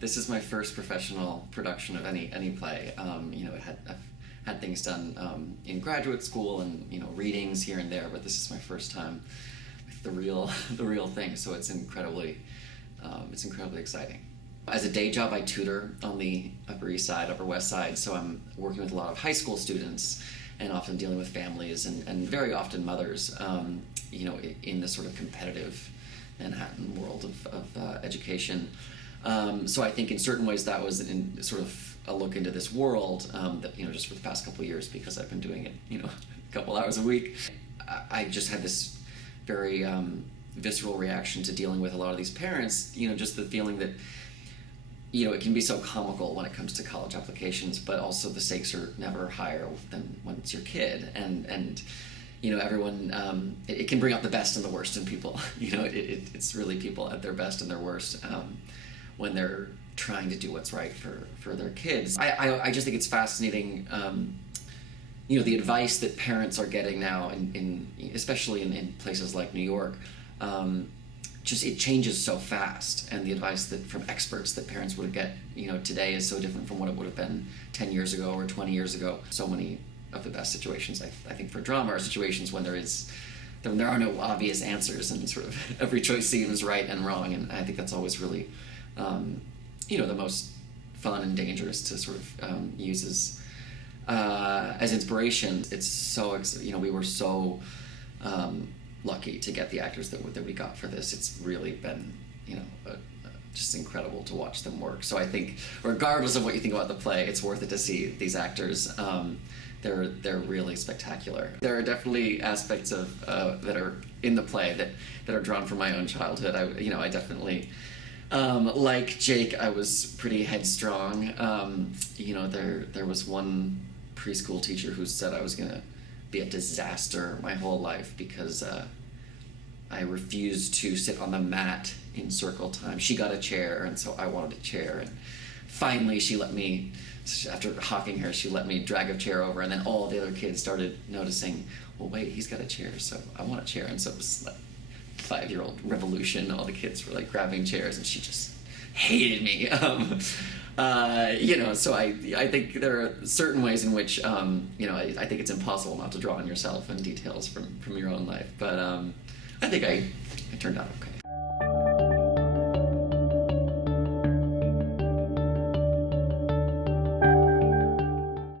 This is my first professional production of any play. I've had things done in graduate school and readings here and there, but this is my first time with the real thing. So it's incredibly exciting. As a day job, I tutor on the Upper East Side, Upper West Side, so I'm working with a lot of high school students and often dealing with families and very often mothers, in the sort of competitive Manhattan world of education. So I think in certain ways that was sort of a look into this world that, just for the past couple of years, because I've been doing it, a couple hours a week. I just had this very visceral reaction to dealing with a lot of these parents, just the feeling that, it can be so comical when it comes to college applications, but also the stakes are never higher than when it's your kid. And everyone, it can bring out the best and the worst in people. It's really people at their best and their worst when they're trying to do what's right for their kids. I just think it's fascinating, the advice that parents are getting now, especially in places like New York. It changes so fast, and the advice that from experts that parents would get today is so different from what it would have been 10 years ago or 20 years ago. So many of the best situations, I think, for drama are situations when there are no obvious answers, and sort of every choice seems right and wrong, and I think that's always really the most fun and dangerous to sort of use as inspiration. It's so we were so lucky to get the actors that we got for this. It's really been just incredible to watch them work. So I think regardless of what you think about the play, it's worth it to see these actors. They're really spectacular. There are definitely aspects of that are in the play that are drawn from my own childhood. I definitely like Jake. I was pretty headstrong. There was one preschool teacher who said I was gonna be a disaster my whole life because I refused to sit on the mat in circle time. She got a chair, and so I wanted a chair, and finally she let me, after hawking her, she let me drag a chair over, and then all the other kids started noticing, well, wait, he's got a chair, so I want a chair. And so it was like 5-year-old revolution. All the kids were like grabbing chairs, and she just hated me. So I think there are certain ways in which, I think it's impossible not to draw on yourself and details from your own life. But I think I turned out okay.